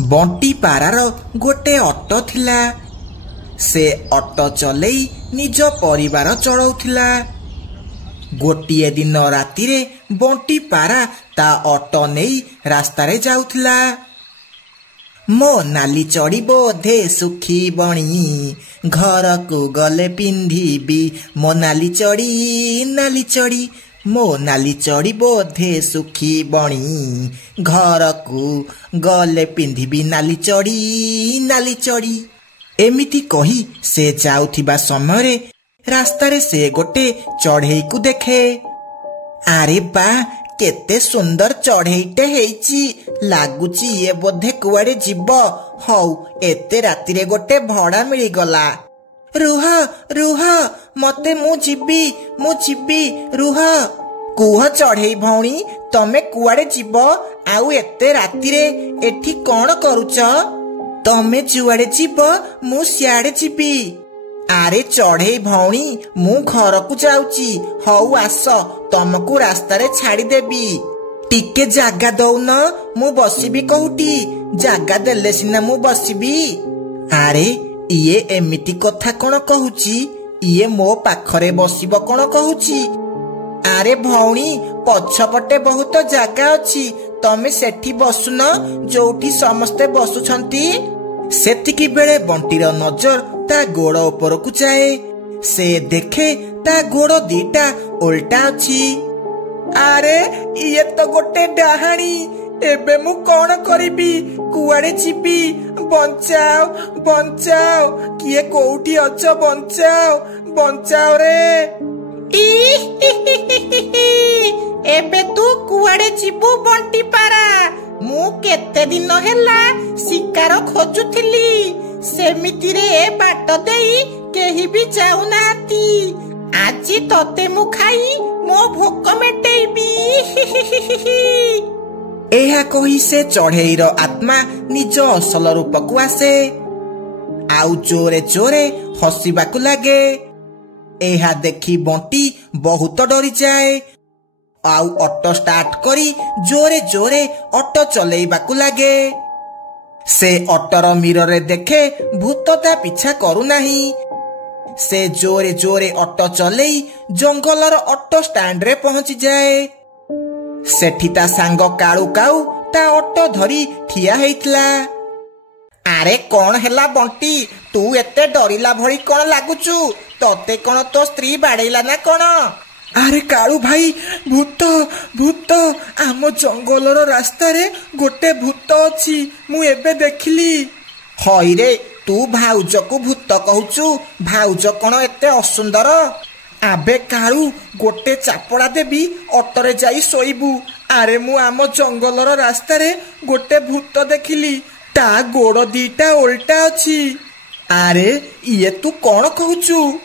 बंटी पारार गोटे ऑटो थिला। से ऑटो चलई निज परिवार चलाउथिला। गोटिए दिन रातिरे बंटी पारा ता ऑटो नहीं रास्तारे जाउथिला। मो नाली चढ़ी बोधे सुखी बणी घर को गले पिंधिबी। मो नाली चढ़ी मो नाली चढ़ी बोधे सुखी बणी घर को गले पिंधिबी। नाली चढ़ी एमिति कही से जाउथिबा समय रास्तारे से गोटे चढ़ई को देखे। आरे बा केते सुंदर चढ़ईटे हेइची लागुची ये बोधे कुआडे जीव। हौ एते रातिरे गोटे भड़ा मिली गला। रुह मते मु जीबी रुह। कुह चढ़ई भौणी तमे कुआडे जीव आउ एते रातिरे एठी कौन करूच? तमे जुआडे जीव मु सियाडे जीबी। आरे चढ़ई भौणी मु घर को जाउची। हौ आस तमको रास्तारे छाड़ी देबी। टिके जागा दौन मु बसिबी कहूटी। जागा देले सिना मु बसिबी। आरे इए एमिति कथा कौन कहूची? इए मो पाखरे बसिब कौन कहूची? आरे भौणी पछपटे बहुत जागा अछि। तमे सेठी बसुन जोठी समस्ते बसुछंती। सेतिकी बेले बंटीर नजर ता गोड़ ऊपर को जाए। से देखे ता गोड़ दीटा उल्टा अछि। आरे ये तो गोटे डाहाणी। एबे मु कौन करिबी? कुआडे जीबी? बंचाओ किए कोउठी अछ? बंचाओ रे। एबे तू कुआडे जीबू बंटी पारा? मु केते दिन हेला शिकार खोजुथिली। सेमिति रे ए बाट देई केही भी जाऊ नाती। आजी तते मु खाई मो भोक मेटेइबी। एहा कही से चढ़ईर आत्मा निज असल रूप को आसे। आउ जोरे जोरे हसिबाकू लागे। एहा देखी बंटी बहुत डरी जाए। आउ ऑटो स्टार्ट करी जोरे जोरे ऑटो चलेइबाकू लागे। से ऑटोर मिरर देखे भूत ता पीछा करू नाही। से जोरे जोरे ऑटो चलेई जंगलर ऑटो स्टैंड रे पहुंची जाए। सेठी ता सांग काळू काऊ ता ऑटो धरी ठिया हेइतला। आरे कौन हेला बंटी? तू एते डरिला भଳି कौन लागुचु? तते कौन तो स्त्री बाड़ेला ना कौन? आरे काळू भाई भूत आम जंगलर रास्ता रे गोटे भूत अछि। मु एबे देखिली। हई रे तू भाउज को भूत कहूचु? भाउज कौन एते असुंदर? आबे काळू गोटे चापड़ा देबी ऑटोरे जाई सोइबू। आरे मु आम जंगलर रास्ता रे गोटे भूत देखिली। ता गोड़ दीटा उल्टा अछि। आरे इए तू कौन कहूचु?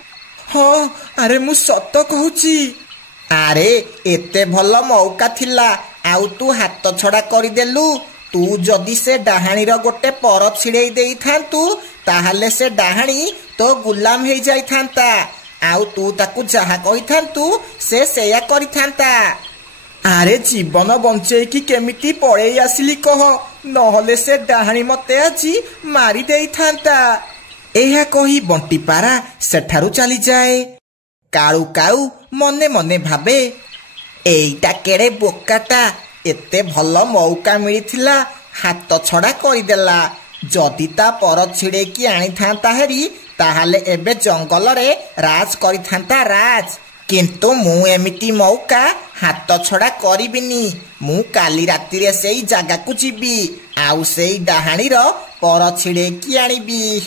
हाँ अरे मु सत कहूची। आरे एते भल मौका थिला आउ तू हाथ छड़ा करदेलु। तू जदि से डाहाणी रो गोटे पर छिड़ेई देई थांतु ताहाले से डाहाणी तो गुलाम हेई जाई थांता। आउ तू ताकू जहा कहि थांतु से सेया करि थांता। आरे जीवन बंचेई की केमिति पळेई आसिली कह, नहले से डाहाणी मते आजी मारी देई थांता। एहा कही बंटी पारा सेठारु चली जाए। काळू काऊ मने मने भाबे एईटा केड़े बोकाटा। एते भल मौका मिलिथिला हाथ छड़ा करदेला। जदि ता पर छिड़े की आनी थांता हेरी ताहाले एबे जंगल रे राज करि थांता राज। किंतु मु एमिति मौका हाथ छड़ा करिबिनी। मु काली राति रे सेई जागा को जीबी आउ सेई डाहाणी रो पर छिड़े की आनिबी।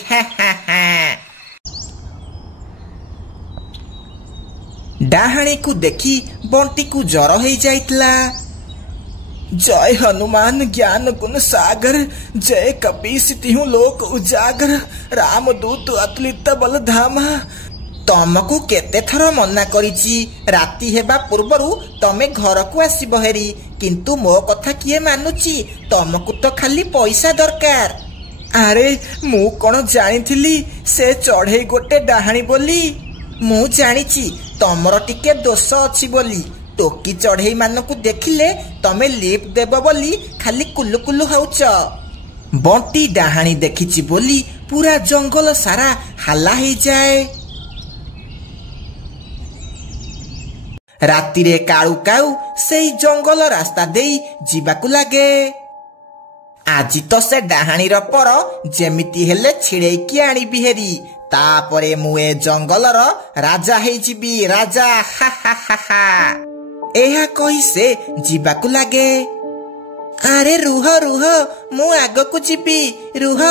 डाहाणी को देखी बंटी को जर हो जाइतला। जय हनुमान ज्ञान गुण सागर, जय कपीस तिहु लोक उजागर, रामदूत अतुलित बल धामा। तमको केते थर मना करिची राति हेबा पूर्वरु तमे घर को आसीब हेरी। किंतु मो कथा किए मानुची? तमको तो खाली पैसा दरकार। आरे मु कोन जानिथिली से चढ़ई गोटे डाहाणी बोली। मु जानिची तमर टिके दोष अछि बोली। टोकी चढ़ई मानकु देखिले तमे लिप देब बोली खाली कुलु कुलु होउच। बंटी डाहाणी देखिछि बोली पूरा जंगल सारा हल्ला हो जाए। रातिरे काळू काऊ सेई जंगल रास्ता देई जीवाकू लागे। आजी तो से डाहाणीर पर जेमिति हेले छिड़ेकी आनिबी हेरी, तापरे मु ए जंगलर राजा हेई जिबी, राजा हा हा हा हा। एहा कही से जीवाकू लागे। अरे रुह रुह मु आगकू जीबी, रुह।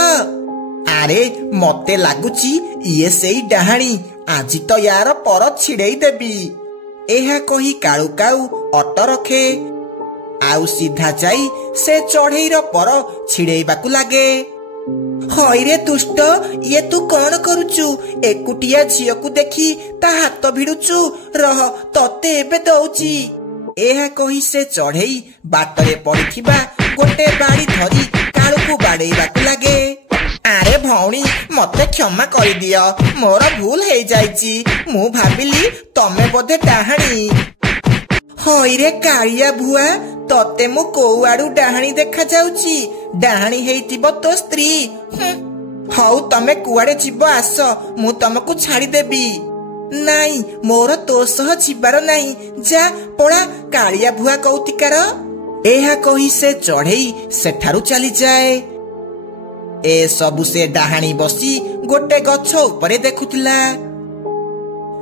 अरे मते लागुची ये सेई डाहाणी, आजी तो यार पर छिड़ेई देबी। एहा कही काळू काऊ अट रखे आउ सीधा जाई से चढ़ेईर पर छिड़ेइबाकू लागे। हईरे दुष्ट, ये तू कौन करुचु? एकुटिया झियो को देखी ता हाथ भिड़ुचु, रह तते एबे दउची। एहा कही से चढ़ेई बाटरे पड़िथिबा गोटे बाड़ी धरी काळू को बाड़ेइबाकू लागे। अरे भौणी मते क्षमा कर दियो, मोर भूल हे जाईची, मु भाबिली तमे बोधे डाहाणी। हईरे कालिया भुआ, तते मु कोउ आडू डाहाणी देखा जाउची? डाहाणी हेइतिबो तो स्त्री। हौ तमे कुआडे जीवो आस, मु तमको छाड़ी देबी। नाई मोर तो सह जीवार नाही, जा पळा कालिया भुआ कौतिकार। एहा कही से चढ़ेई सेठारु चली जाए। ए सबु से डाहाणी बसी गोटे गछ उपरे देखुथिला।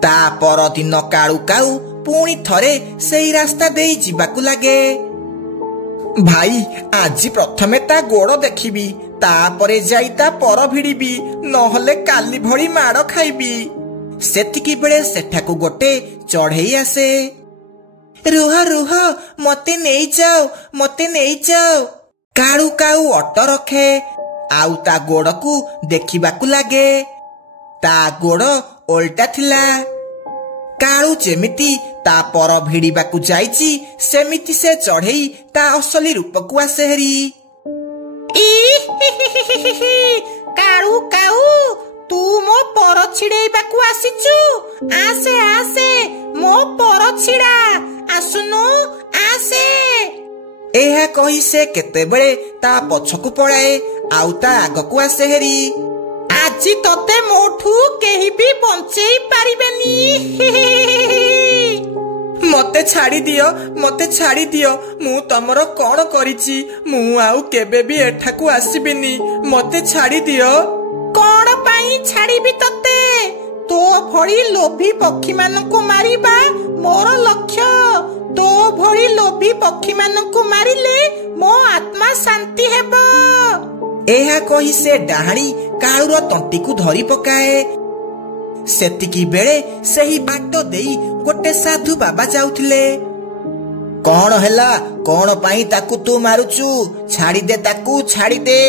ता पर दिन काळू काऊ पुणी थरे सेई रास्ता देई जीवाकू लागे। भाई आज प्रथमे ता गोड़ देखिबी, तापरे जाई ता पर भिड़िबी, नहले काली भली माड़ खाइबी। सेतिकी बेले सेठाकू गोटे चढ़ेई आसे। रुह रुह मते नेई जाओ, मते नेई जाओ। काळू काऊ अट रखे आउ ता गोड़कू देखिबाकू लागे। ता गोड़ ओल्टा थिला। काळू जेमिति ता पर भिड़िबाकू जाईची सेमिति से चढ़ेई ता असली रूपकू आसे हेरी। काळू काऊ तू मो पर छिड़ेइबाकू आसीचु? आसे आसे मो पर छिड़ा, आसुनु आसे। एहा कही से केते बेले ता पछकू पळाए आउ ता आगकू आसे हेरी। आजी तते मोठू केही भी बंचेई पारिबेनी। मते छाड़ी दियो, मते छाड़ी दियो, मु तमर कोन करिची? मु आउ केबे भी एठाकू आसीबिनी, मते छाड़ी दियो। कोन पाई छाड़ीबी तते? तो भली लोभी पक्षी मानकू मारिबा मोर लक्ष्य। तो भली लोभी पक्षी मानकू मारिले मो आत्मा शांति हेबो। एहा कही से डाहाणी काळूर तंटीकू धरी पकाए। सेतिकी बेले सेही बाट देई गोटे साधु बाबा जाउथिले। कौन हैला? कौन पाई ताकू तू मारुचु? छाड़ी दे ताकू, छाड़ी दे।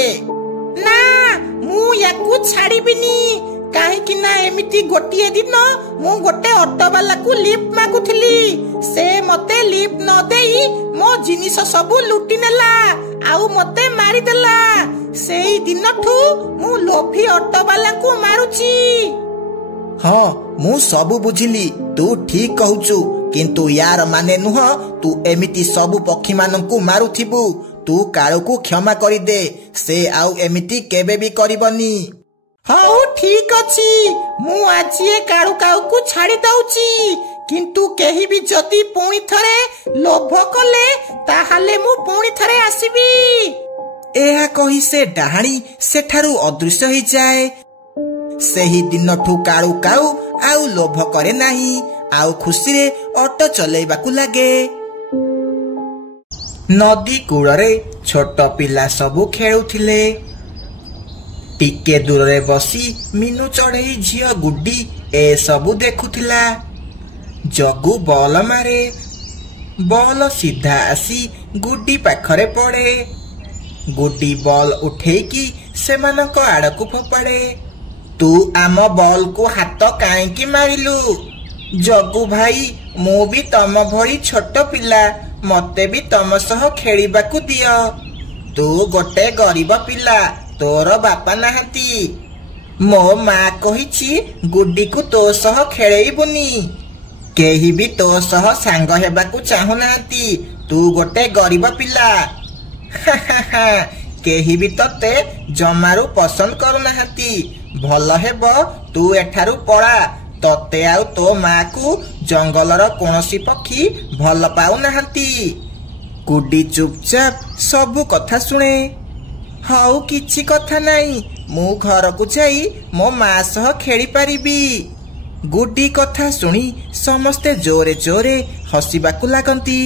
ना मु याकू छाड़ीबिनी, काहेकि ना एमिति गोटिए दिन मु गोटे ऑटो वाला को लिफ्ट मागुथिली। से मते लिफ्ट न देई मो जिनिस सबु लुटी नेला आउ मते मारी देला। सेई दिनठू मु लोभी ऑटो वाला को मारुची। हाँ मु सबु बुझिली, तू ठीक कहूचु, किंतु यार माने नुह तू एमिति सबु पक्षी मानकू मारुथिबु। तू काळू को क्षमा करी दे, से आउ एमिति केबे भी करिबनी। हाउ ठीक अछि, मु आज ए काळू काऊ को छाड़ी दउची, किंतु केही भी जदी पुणी थरे लोभ कले ताहाले मु पुणी थरे आसीबी। एहा कही से डाहाणी सेठारु अदृश्य हो जाए। सेही दिनठू काळू काऊ आउ लोभ करे नाही, आउ खुशी रे ऑटो चलेबाकू लागे। नदी कूଳରେ छोट पिला सबु खेलुथिले। टिके दूर रे बसी मीनू चढ़ेई झियो गुड्डी ए सबु देखुथिला। जगू बॉल मारे, बॉल सीधा आसी गुड्डी पाखरे पड़े। गुड्डी बॉल उठेकी सेमानक आड़कू फोपाड़े। तू आम बॉल को हाथ काईकी मारिलु? जगू भाई मु भी तम भली छोट पिला, मते भी तम सह खेलिबाकू दियो। तू गोटे गरीब पिला, तोर बापा नाहांती। मो माँ कहिछि गुड्डी को तो सह खेलेइबुनी, केही भी तो सह सांग हेबाकू चाहु नाहांती। तू गोटे गरीब पिला। केही भी तते जमारू पसंद करुनाहांती। भल हेब तू एठारू पळा। तते आउ तो माँ को जंगलर कोनोसी पक्षी भल पाउ नाहांती। गुड्डी चुपचाप सबु कथा शुणे। हाउ किछि कथा नाई, मु घर को जाई मो माँ सह खेली पारिबी। गुड्डी कथा शुणी समस्ते जोरे जोरे हसिबाकु लागंती।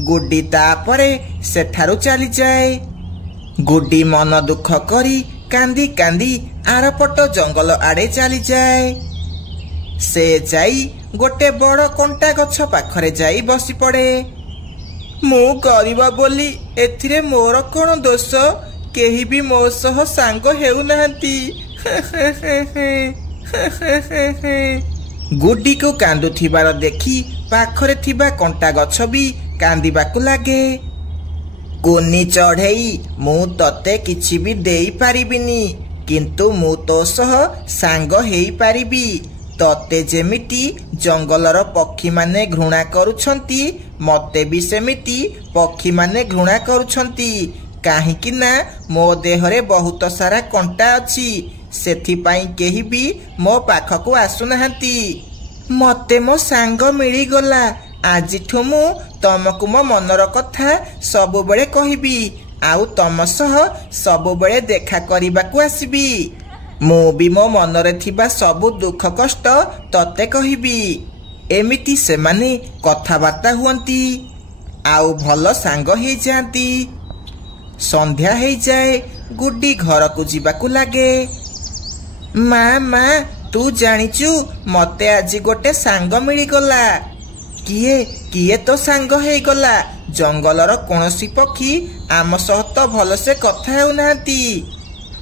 गुड्डी तापरे सेठारु चली जाए। गुड्डी मन दुख करी कांदी कांदी आरपट जंगल आड़े चली जाए। से जाई गोटे बड़ कंटा गछ पाखरे जाई बसी पड़े। मु गरीब बोली एथिरे मोर कोन दोष? केही भी मो सह सांग हेउ नाहंती। गुड्डी को कांदुथिबार देखी पाखरे थिबा कंटा गछ भी कांदिबाकु लागे। कोनी चढ़ेई मु तते किछि भी देई पारिबिनी, किंतु मु तो सह सांग हेई पारिबी। तते जेमिति जंगलर पक्षी माने घृणा करुछंती मते भी सेमिति पक्षी माने घृणा करुछंती। काहेकि ना मो देहरे बहुत सारा कंटा अछि, सेथिपाई केही भी मो पाखकु आसुनाहांती। मते मो सांग मिली गला। आजिठु मु तमकु मो मनर कथा सबु बेले कहिबी, आउ तम सह सबु बेले देखा करिबाकु आसीबी। मु भी मो मनरे थिबा सबु दुख कष्ट तते कहिबी। एमिति सेमाने कथाबार्ता हुअंती, आउ भल सांग हेई जांती। संध्या हेई जाए। गुड्डी घर को जीवाकु लागे। माँ माँ तू जानिचु मते आज गोटे सांग मिली गला। किए किए तो सांग हेई गला? जंगलर कोनोसी पक्षी आम सह तो भल से कथा हेउ नाहंती।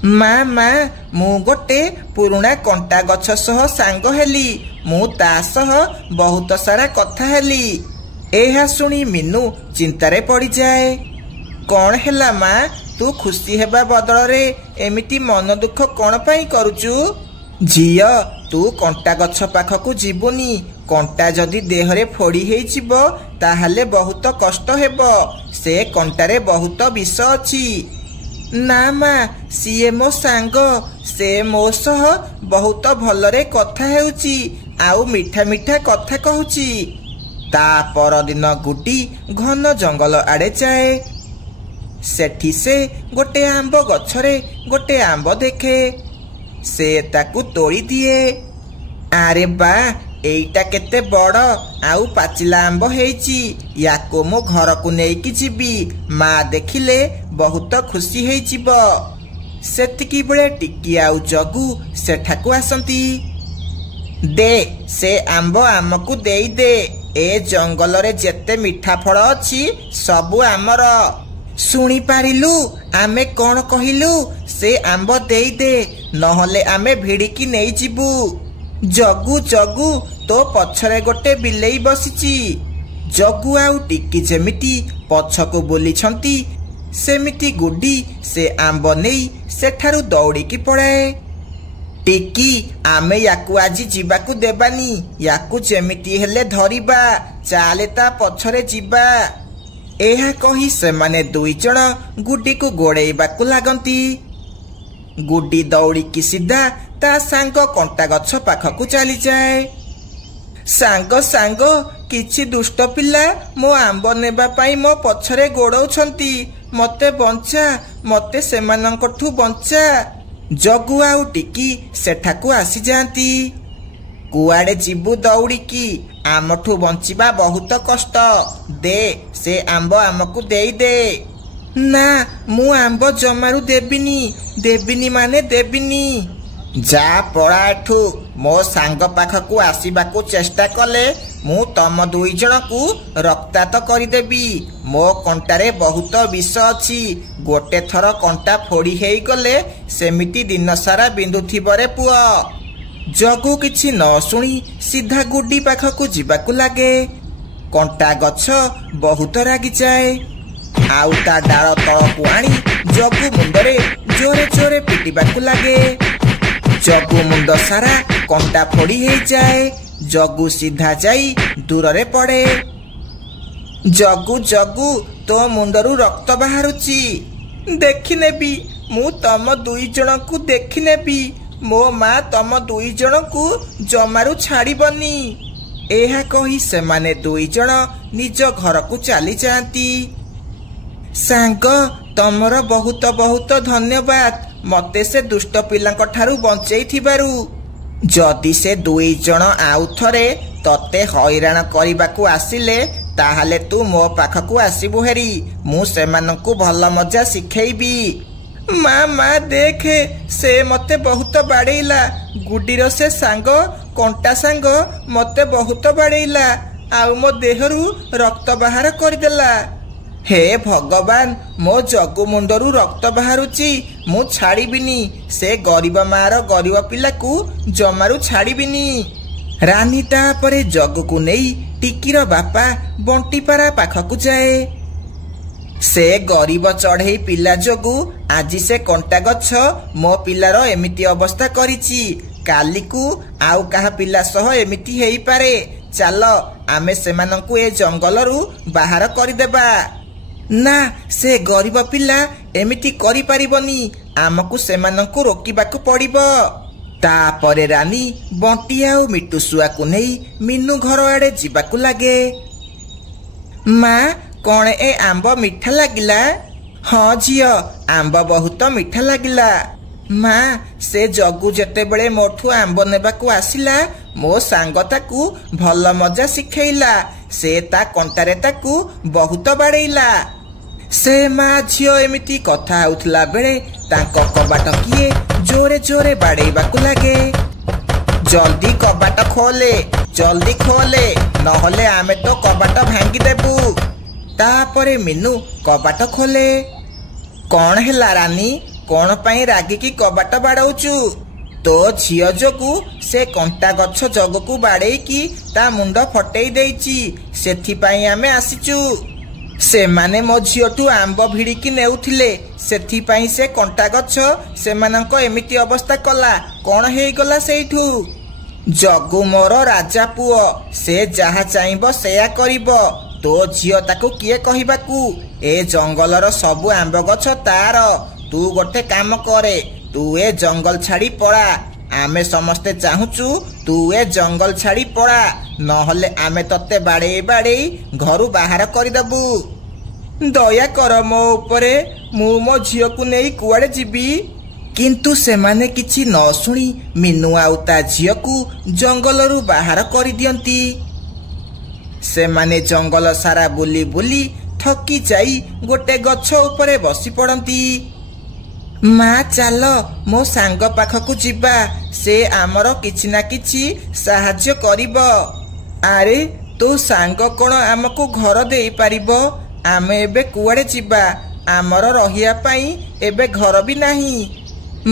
माँ माँ मु गोटे पुरुणा कंटा गछ सह सांग हेली। मु ता सह बहुत सारा कथा हेली। एहा सुनी मीनू चिंतारे पड़ी जाए। कौन हेला माँ? तू खुशी हेबा बदल रे एमिति मन दुख कौन पाई करुचु? झियो तू कंटा गछ पाखकु जीवुनी। कंटा जदि देहरे फोड़ी हेई जिवो ताहाले बहुत कष्ट हेबो। से कंटारे बहुत विष अछि। ना माँ सीए मो सांग, से मो सह बहुत भलरे कथा हेउची, आउ मिठा मिठा कथा कहूची। ता परदिन गुड्डी घन जंगल आड़े जाए। सेठी से गोटे आंब गछरे गोटे आंब देखे। से ताकू तोड़ी दिए। आरे बा एइटा केते बड़ आउ पाचिला आंब हेइची। याको मो घर को नेकी जीबी। माँ देखिले बहुत खुशी हेई जीवो। सेतिकी बेले टिकी आउ जगू सेठाकू आसंती। दे से आंब आमकू देई दे। ए जंगल रे जेते मिठा फल अछि सबु आमर। शुणी पारिलु आमे कौन कहिलु? से आंब देई दे, नहले आमे भिड़िकी नहीं जीवु। जगू जगू तो पछरे गोटे बिलेई बसिची। जगू आउ टिकी जेमिति पछको बोलिछंती सेमिति गुड्डी से आंब नेई सेठारु दौड़ीकी पड़ाए। टिकी आमे याकू आजी जीवाकू देबानी। याकू जेमिति हेले धरिबा। चाले ता पछरे जीवा। एहा कही सेमाने दुई जण गुड्डी को गोड़ेइबाकू लागंती। गुड्डी दौड़ीकी सीधा ता सांग कंटा गछ पाखकू चली जाए। सांग सांग किछि दुष्ट पिला मो आंब नेबा पाई मो पछरे गोड़ौछंती। मते बंचा, मते सेमानंकठू बंचा। जगू आउ टिकी सेठाकू आसी जांती। कुआड़े जीवु दौड़ीकी? आमठू बंचिबा बहुत कष्ट। दे से आंब आमकू देई दे। ना मु आंब जमारू देबिनी। देबिनी माने देबिनी। जा पड़ा एठू। मो सांग पाखकू आसीबाकू चेष्टा कले मु तम दुई जण को रक्तात करिदेबी। मो कंटारे बहुत विष अछि। गोटे थर कंटा फोड़ी हेई गले सेमिति दिन सारा बिंदुथिबरे पुआ। जगू किछि न शुणी सीधा गुड्डी पाखकू जीवाकू लागे। कंटा गछ बहुत रागी जाए। आउ ता डाल तलकू आनी जगू मुंडरे जोरे जोरे पिटिबाकू लागे। जगू मुंड सारा कंटा फोड़ी हेई जाए। जगू सीधा जाई दूर रे पड़े। जगू जगू तो मुंडरू रक्त बाहरुची। ଦେଖିନେବି ମୁଁ ତମ ଦୁଇ ଜଣଙ୍କୁ ଦେଖିନେବି। ମୋ ମା ତମ ଦୁଇ ଜଣଙ୍କୁ ଜମାରୁ ଛାଡ଼ିବନି। ଏହା କହି ସେମାନେ ଦୁଇ ଜଣ ନିଜ ଘରକୁ ଚାଲି ଯାଆନ୍ତି। ସାଙ୍ଗ ତମର ବହୁତ ବହୁତ ଧନ୍ୟବାଦ ମତେ ସେ ଦୁଷ୍ଟ ପିଲାଙ୍କ ଠାରୁ ବଞ୍ଚେଇଥିବାରୁ। ଯଦି ସେ ଦୁଇ ଜଣ ଆଉ ଥରେ ତତେ ହଇରାଣ କରିବାକୁ ଆସିଲେ ତାହେଲେ ତୁ ମୋ ପାଖକୁ ଆସିବୁ ହେରି। ମୁଁ ସେମାନଙ୍କୁ ଭଲ ମଜା ଶିଖେଇବି। ମା ଦେଖେ ସେ ମତେ ବହୁତ ବାଡ଼େଇଲା। ଗୁଡିର ସେ ସାଙ୍ଗ କଣ୍ଟା ସାଙ୍ଗ ମତେ ବହୁତ ବାଡ଼େଇଲା ଆଉ ମୋ ଦେହରୁ ରକ୍ତ ବାହାର କରିଦେଲା। ହେ ଭଗବାନ ମୋ ଜଗୁ ମୁଣ୍ଡରୁ ରକ୍ତ ବାହାରୁଛି। ମୁଁ ଛାଡ଼ିବିନି। ସେ ଗରିବ ମାର ଗରିବ ପିଲାକୁ ଜମାରୁ ଛାଡ଼ିବିନି। ରାନୀ ତାପରେ ଜଗୁକୁ ନେଇ ଟିକିର ବାପା ବଣ୍ଟିପାରା ପାଖକୁ ଯାଏ। ସେ ଗରିବ ଚଢ଼େଇ ପିଲା ଯୋଗୁଁ ଆଜି ସେ କଣ୍ଟା ଗଛ ମୋ ପିଲାର ଏମିତି ଅବସ୍ଥା କରିଛି। କାଲିକୁ ଆଉ କାହା ପିଲା ସହ ଏମିତି ହେଇପାରେ। ଚାଲ ଆମେ ସେମାନଙ୍କୁ ଏ ଜଙ୍ଗଲରୁ ବାହାର କରିଦେବା। ନା ସେ ଗରିବ ପିଲା ଏମିତି କରିପାରିବନି। ଆମକୁ ସେମାନଙ୍କୁ ରୋକିବାକୁ ପଡ଼ିବ। ତାପରେ ରାନୀ ବଣ୍ଟି ଆଉ ମିଟୁଶୁଆକୁ ନେଇ ମିନୁ ଘର ଆଡ଼େ ଯିବାକୁ ଲାଗେ। ମା କଣ ଏ ଆମ୍ବ ମିଠା ଲାଗିଲା? ହଁ ଝିଅ ଆମ୍ବ ବହୁତ ମିଠା ଲାଗିଲା। ମା ସେ ଜଗୁ ଯେତେବେଳେ ମୋଠୁ ଆମ୍ବ ନେବାକୁ ଆସିଲା ମୋ ସାଙ୍ଗ ତାକୁ ଭଲ ମଜା ଶିଖେଇଲା। ସେ ତା କଣ୍ଟାରେ ତାକୁ ବହୁତ ବାଡ଼େଇଲା। ସେ ମା ଝିଅ ଏମିତି କଥା ହେଉଥିଲା ବେଳେ ତାଙ୍କ କବାଟ କିଏ ଜୋରେ ଜୋରେ ବାଡ଼େଇବାକୁ ଲାଗେ। ଜଲ୍ଦି କବାଟ ଖୋଲେ, ଜଲ୍ଦି ଖୋଲେ, ନହେଲେ ଆମେ ତ କବାଟ ଭାଙ୍ଗିଦେବୁ। ତାପରେ ମିନୁ କବାଟ ଖୋଲେ। କଣ ହେଲା ରାନୀ? କଣ ପାଇଁ ରାଗିକି କବାଟ ବାଡ଼ଉଛୁ? ତୋ ଝିଅ ଯୋଗୁଁ ସେ କଣ୍ଟା ଗଛ ଜଗକୁ ବାଡ଼େଇକି ତା ମୁଣ୍ଡ ଫଟେଇ ଦେଇଛି। ସେଥିପାଇଁ ଆମେ ଆସିଛୁ। ସେମାନେ ମୋ ଝିଅଠୁ ଆମ୍ବ ଭିଡ଼ିକି ନେଉଥିଲେ। ସେଥିପାଇଁ ସେ କଣ୍ଟା ଗଛ ସେମାନଙ୍କ ଏମିତି ଅବସ୍ଥା କଲା। କଣ ହେଇଗଲା ସେଇଠୁ? ଜଗୁ ମୋର ରାଜା ପୁଅ। ସେ ଯାହା ଚାହିଁବ ସେୟା କରିବ। ତୋ ଝିଅ ତାକୁ କିଏ କହିବାକୁ? ଏ ଜଙ୍ଗଲର ସବୁ ଆମ୍ବ ଗଛ ତାର। ତୁ ଗୋଟେ କାମ କରେ, ତୁ ଏ ଜଙ୍ଗଲ ଛାଡ଼ି ପଳା। ଆମେ ସମସ୍ତେ ଚାହୁଁଛୁ ତୁ ଏ ଜଙ୍ଗଲ ଛାଡ଼ି ପଳା, ନହେଲେ ଆମେ ତତେ ବାଡ଼େଇ ବାଡ଼େଇ ଘରୁ ବାହାର କରିଦେବୁ। ଦୟାକର ମୋ ଉପରେ। ମୁଁ ମୋ ଝିଅକୁ ନେଇ କୁଆଡ଼େ ଯିବି? କିନ୍ତୁ ସେମାନେ କିଛି ନ ଶୁଣି ମିନୁ ଆଉ ତା ଝିଅକୁ ଜଙ୍ଗଲରୁ ବାହାର କରିଦିଅନ୍ତି। ସେମାନେ ଜଙ୍ଗଲ ସାରା ବୁଲି ବୁଲି ଥକି ଯାଇ ଗୋଟେ ଗଛ ଉପରେ ବସି ପଡ଼ନ୍ତି। ମା ଚାଲ ମୋ ସାଙ୍ଗ ପାଖକୁ ଯିବା। ସେ ଆମର କିଛି ନା କିଛି ସାହାଯ୍ୟ କରିବ। ଆରେ ତୋ ସାଙ୍ଗ କଣ ଆମକୁ ଘର ଦେଇପାରିବ? ଆମେ ଏବେ କୁଆଡ଼େ ଯିବା? ଆମର ରହିବା ପାଇଁ ଏବେ ଘର ବି ନାହିଁ।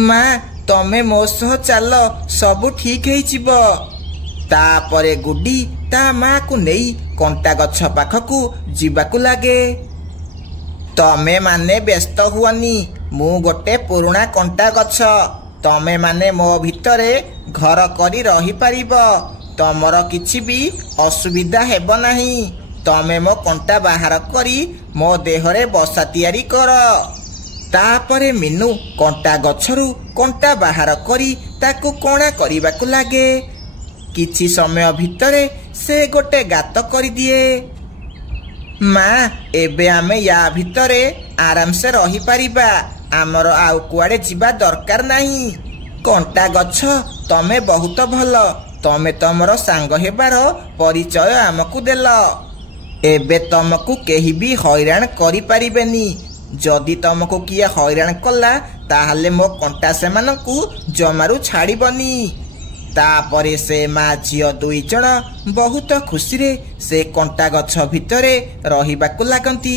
ମା ତମେ ମୋ ସହ ଚାଲ, ସବୁ ଠିକ ହେଇଯିବ। ତାପରେ ଗୁଡି ତା ମାକୁ ନେଇ କଣ୍ଟା ଗଛ ପାଖକୁ ଯିବାକୁ ଲାଗେ। ତମେ ମାନେ ବ୍ୟସ୍ତ ହୁଅନି, ମୁଁ ଗୋଟେ ପୁରୁଣା କଣ୍ଟା ଗଛ। ତମେ ମାନେ ମୋ ଭିତରେ ଘର କରି ରହିପାରିବ। ତମର କିଛି ବି ଅସୁବିଧା ହେବ ନାହିଁ। ତମେ ମୋ କଣ୍ଟା ବାହାର କରି ମୋ ଦେହରେ ବସା ତିଆରି କର। ତାପରେ ମିନୁ କଣ୍ଟା ଗଛରୁ କଣ୍ଟା ବାହାର କରି ତାକୁ କଣା କରିବାକୁ ଲାଗେ। କିଛି ସମୟ ଭିତରେ ସେ ଗୋଟେ ଗାତ କରିଦିଏ। ମା ଏବେ ଆମେ ୟା ଭିତରେ ଆରାମସେ ରହିପାରିବା। ଆମର ଆଉ କୁଆଡ଼େ ଯିବା ଦରକାର ନାହିଁ। କଣ୍ଟା ଗଛ ତମେ ବହୁତ ଭଲ। ତମେ ତମର ସାଙ୍ଗ ହେବାର ପରିଚୟ ଆମକୁ ଦେଲ। ଏବେ ତମକୁ କେହି ବି ହଇରାଣ କରିପାରିବେନି। ଯଦି ତମକୁ କିଏ ହଇରାଣ କଲା ତାହେଲେ ମୋ କଣ୍ଟା ସେମାନଙ୍କୁ ଜମାରୁ ଛାଡ଼ିବନି। ତାପରେ ସେ ମା ଝିଅ ଦୁଇ ଜଣ ବହୁତ ଖୁସିରେ ସେ କଣ୍ଟା ଗଛ ଭିତରେ ରହିବାକୁ ଲାଗନ୍ତି।